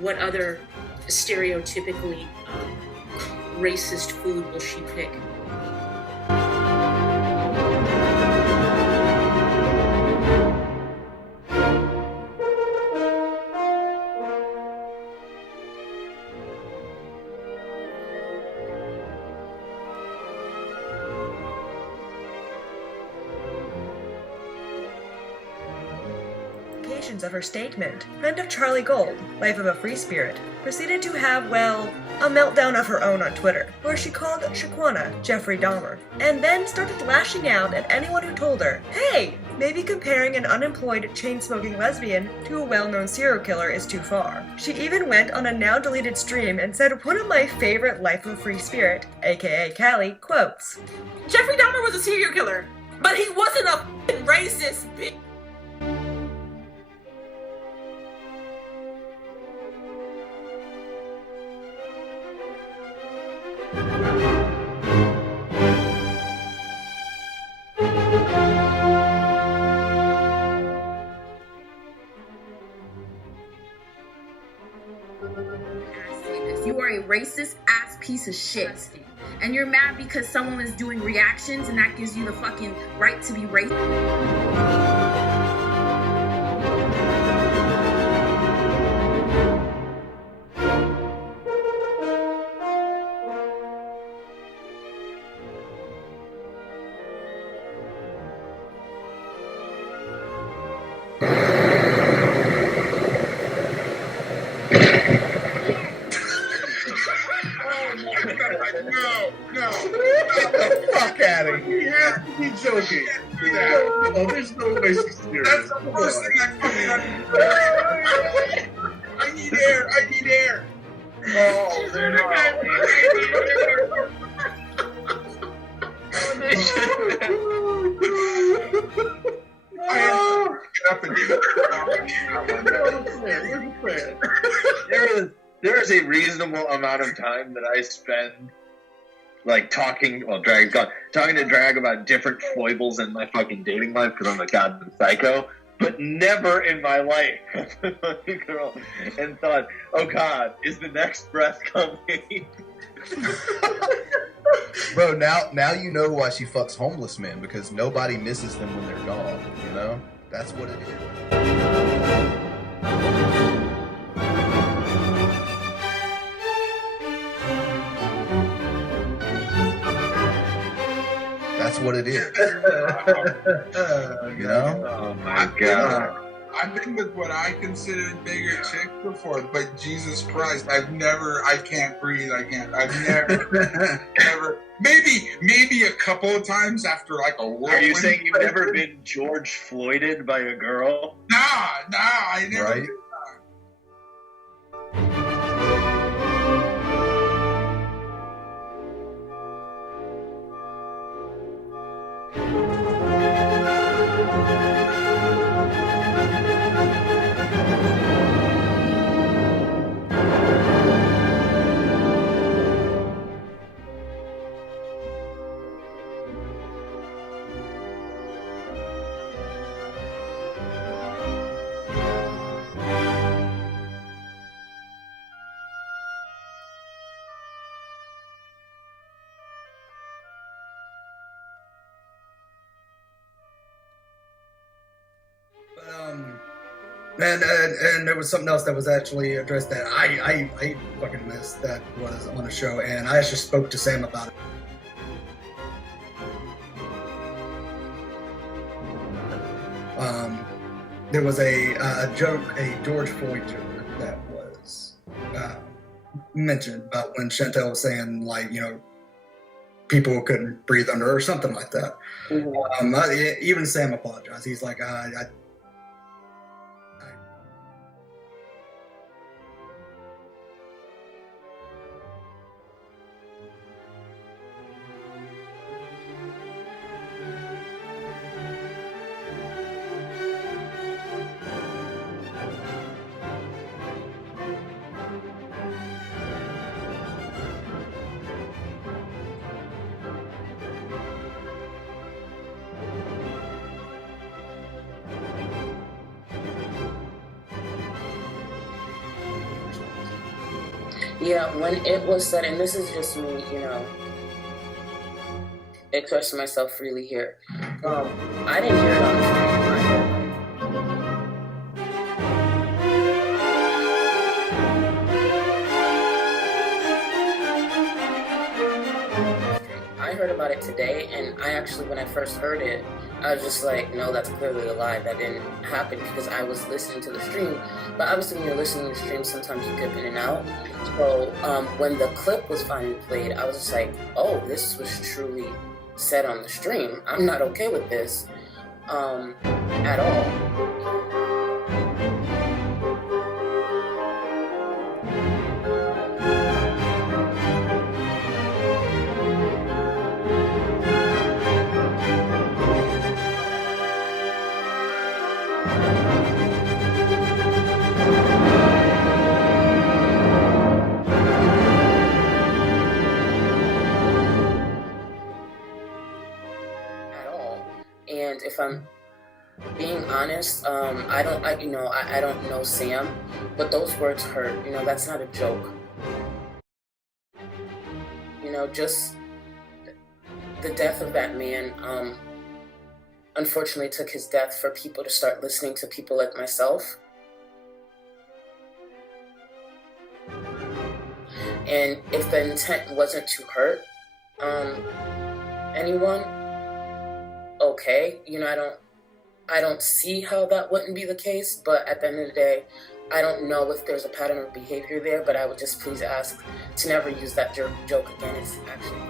What other stereotypically racist food will she pick? Of her statement, friend of Charlie Gold, Lyfeofafreespirit, proceeded to have, well, a meltdown of her own on Twitter, where she called Shaquana Jeffrey Dahmer, and then started lashing out at anyone who told her, hey, maybe comparing an unemployed chain-smoking lesbian to a well-known serial killer is too far. She even went on a now-deleted stream and said one of my favorite Lyfeofafreespirit, aka Callie, quotes, Jeffrey Dahmer was a serial killer, but he wasn't a racist bitch. You are a racist ass piece of shit. And you're mad because someone is doing reactions and that gives you the fucking right to be racist. No. Get the fuck out of here. You have to be joking. No, there's no way she's serious. That's the first thing that comes out. I need air. Oh, there they go. I have to get up and do it. There is a reasonable amount of time that I spend like talking to drag about different foibles in my fucking dating life because I'm a goddamn psycho, but never in my life have I fucked a girl and thought, oh god, is the next breath coming? Bro, now you know why she fucks homeless men, because nobody misses them when they're gone, you know? That's what it is. That's what it is. You know? Oh my god. I've been with what I consider bigger chicks before, but Jesus Christ, I've can't breathe, I've never, maybe a couple of times after like a whirlwind. Are you saying you've never been George Floyded by a girl? Nah, I never right? did. And there was something else that was actually addressed that I fucking missed that was on the show, and I actually spoke to Sam about it. There was a joke, a George Floyd joke that was mentioned about when Chantel was saying, like, you know, people couldn't breathe under her or something like that. Mm-hmm. Even Sam apologized. He's like, Yeah, when it was said, and this is just me, you know, expressing myself freely here. I didn't hear it on the stream. I heard about it today, and I actually, when I first heard it, I was just like, no, that's clearly a lie. That didn't happen because I was listening to the stream. But obviously when you're listening to the stream, sometimes you dip in and out. So when the clip was finally played, I was just like, oh, this was truly said on the stream. I'm not okay with this at all. And if I'm being honest, I don't know Sam, but those words hurt. You know, that's not a joke. You know, just the death of that man, unfortunately took his death for people to start listening to people like myself. And if the intent wasn't to hurt anyone, okay, you know, I don't see how that wouldn't be the case, but at the end of the day, I don't know if there's a pattern of behavior there, but I would just please ask to never use that joke again. It's actually...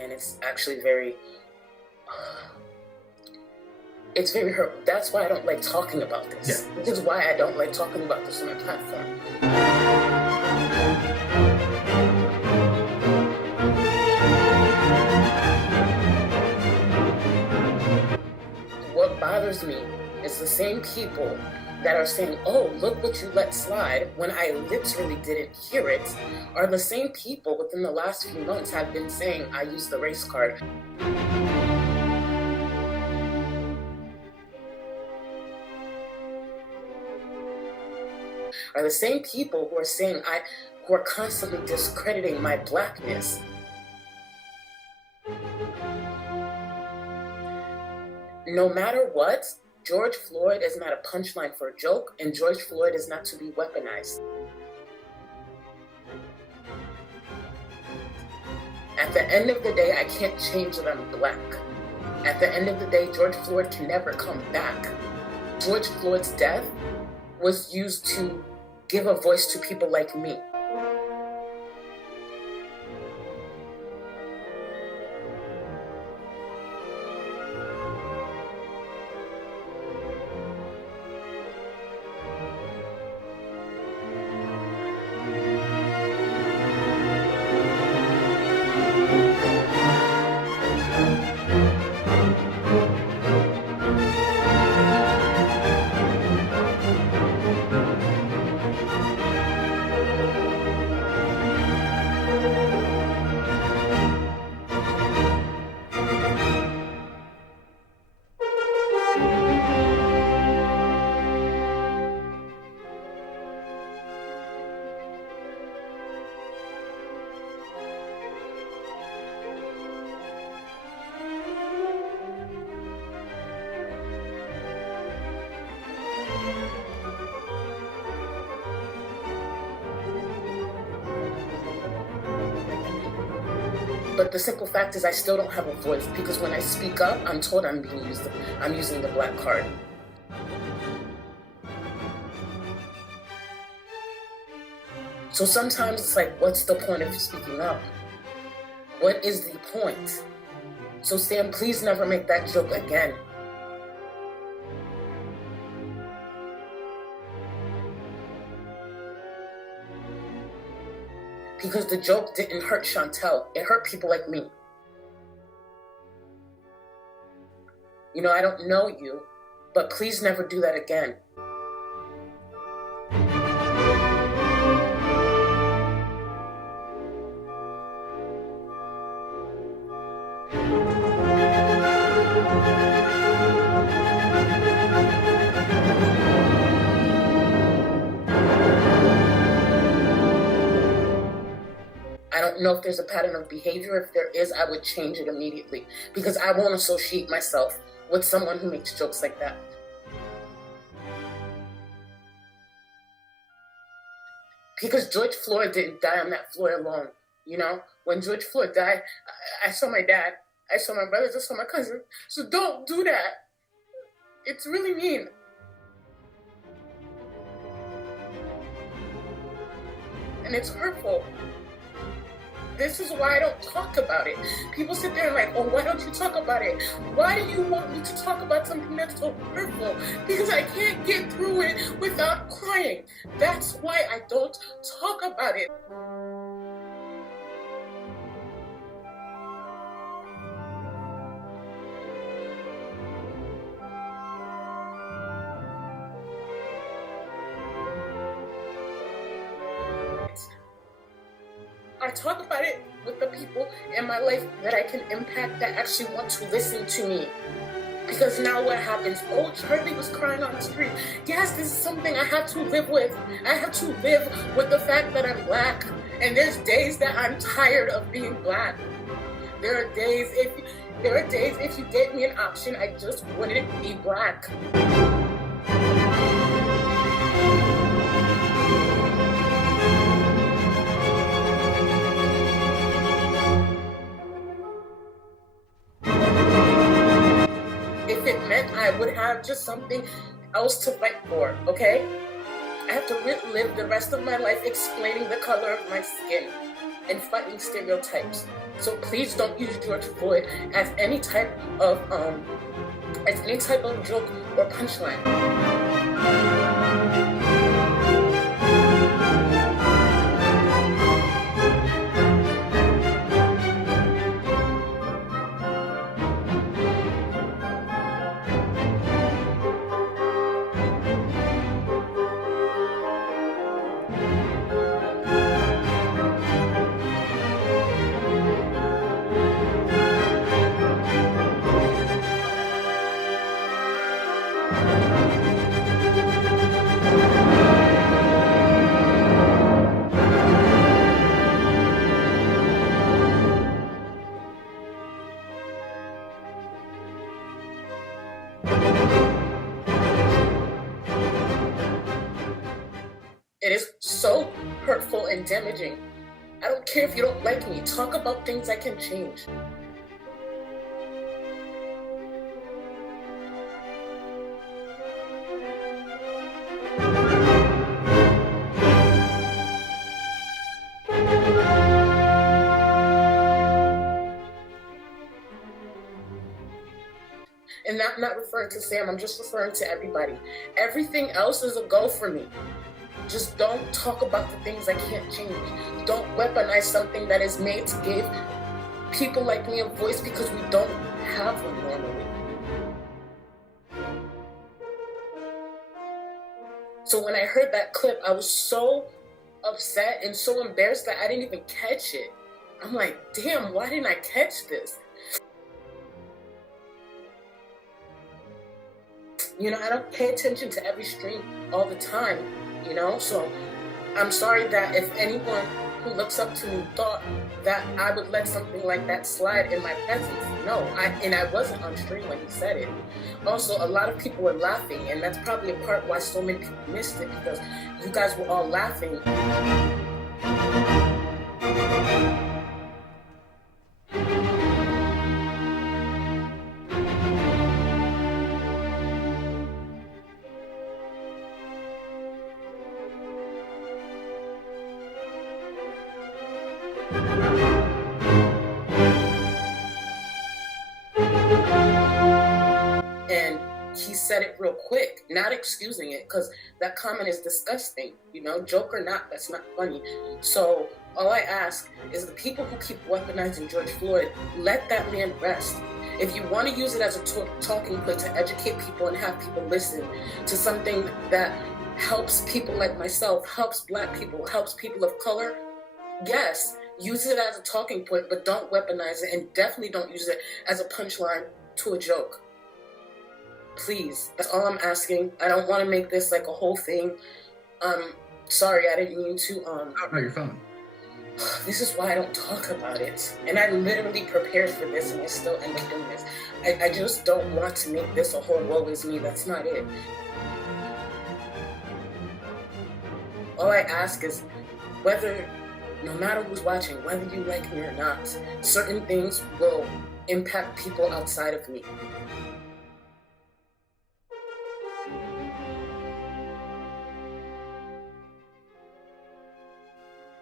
And it's actually very, it's very hurt. That's why I don't like talking about this. Yeah. This is why I don't like talking about this on my platform. What bothers me is the same people that are saying, oh, look what you let slide, when I literally didn't hear it, are the same people within the last few months have been saying I used the race card. Are the same people who are saying who are constantly discrediting my blackness. No matter what, George Floyd is not a punchline for a joke, and George Floyd is not to be weaponized. At the end of the day, I can't change that I'm black. At the end of the day, George Floyd can never come back. George Floyd's death was used to give a voice to people like me. But the simple fact is I still don't have a voice, because when I speak up, I'm told I'm using the black card. So sometimes it's like, what's the point of speaking up? What is the point? So Sam, please never make that joke again. Because the joke didn't hurt Chantel, it hurt people like me. You know, I don't know you, but please never do that again. I don't know if there's a pattern of behavior. If there is, I would change it immediately, because I won't associate myself with someone who makes jokes like that. Because George Floyd didn't die on that floor alone, you know? When George Floyd died, I saw my dad, I saw my brothers, I saw my cousin. So don't do that. It's really mean. And it's hurtful. This is why I don't talk about it. People sit there and like, oh, why don't you talk about it? Why do you want me to talk about something that's so hurtful? Because I can't get through it without crying. That's why I don't talk about it. I talk about it with the people in my life that I can impact, that actually want to listen to me. Because now what happens? Oh, Charlie was crying on the street. Yes, this is something I have to live with. I have to live with the fact that I'm black. And there's days that I'm tired of being black. There are days if you gave me an option, I just wouldn't be black. If it meant I would have just something else to fight for, okay? I have to live the rest of my life explaining the color of my skin and fighting stereotypes. So please don't use George Floyd as any type of joke or punchline. It is so hurtful and damaging. I don't care if you don't like me. Talk about things I can change. And I'm not referring to Sam, I'm just referring to everybody. Everything else is a go for me. Just don't talk about the things I can't change. Don't weaponize something that is made to give people like me a voice, because we don't have one normally. So when I heard that clip, I was so upset and so embarrassed that I didn't even catch it. I'm like, damn, why didn't I catch this? You know, I don't pay attention to every stream all the time. You know, so I'm sorry that if anyone who looks up to me thought that I would let something like that slide in my presence. No, I wasn't on stream when he said it. Also, a lot of people were laughing, and that's probably a part why so many people missed it, because you guys were all laughing. said it real quick, not excusing it, because that comment is disgusting. You know, joke or not, that's not funny. So all I ask is the people who keep weaponizing George Floyd, let that man rest. If you want to use it as a talking point to educate people and have people listen to something that helps people like myself, helps black people, helps people of color, yes, use it as a talking point, but don't weaponize it, and definitely don't use it as a punchline to a joke. Please, that's all I'm asking. I don't want to make this like a whole thing. Sorry, I didn't mean to. No, you're fine. This is why I don't talk about it. And I literally prepared for this, and I still end up doing this. I just don't want to make this a whole woe is me. That's not it. All I ask is whether, no matter who's watching, whether you like me or not, certain things will impact people outside of me.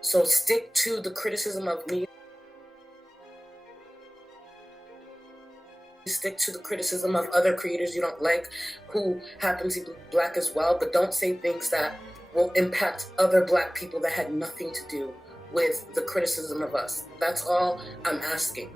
So stick to the criticism of me. Stick to the criticism of other creators you don't like who happen to be black as well, but don't say things that will impact other black people that had nothing to do with the criticism of us. That's all I'm asking.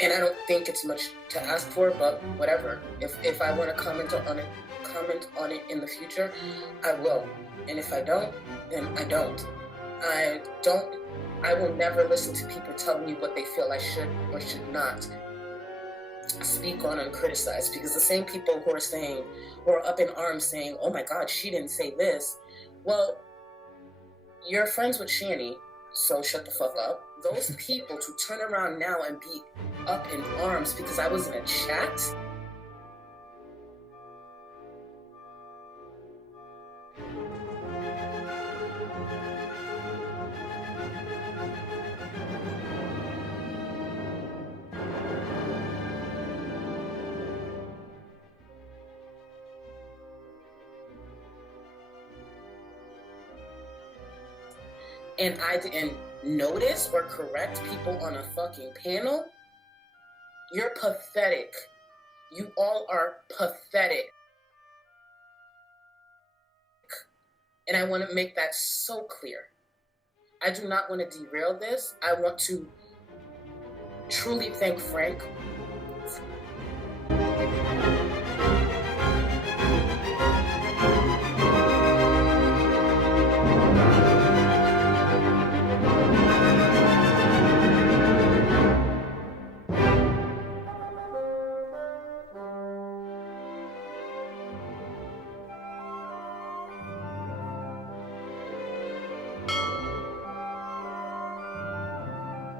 And I don't think it's much to ask for, but whatever. If I want to comment on it in the future, I will. And if I don't, then I don't. I will never listen to people telling me what they feel I should or should not speak on and criticize, because the same people who are up in arms saying, oh my God, she didn't say this. Well, you're friends with Shani, so shut the fuck up. Those people to turn around now and be up in arms because I was in a chat. And I didn't notice or correct people on a fucking panel. You're pathetic. You all are pathetic. And I want to make that so clear. I do not want to derail this. I want to truly thank Frank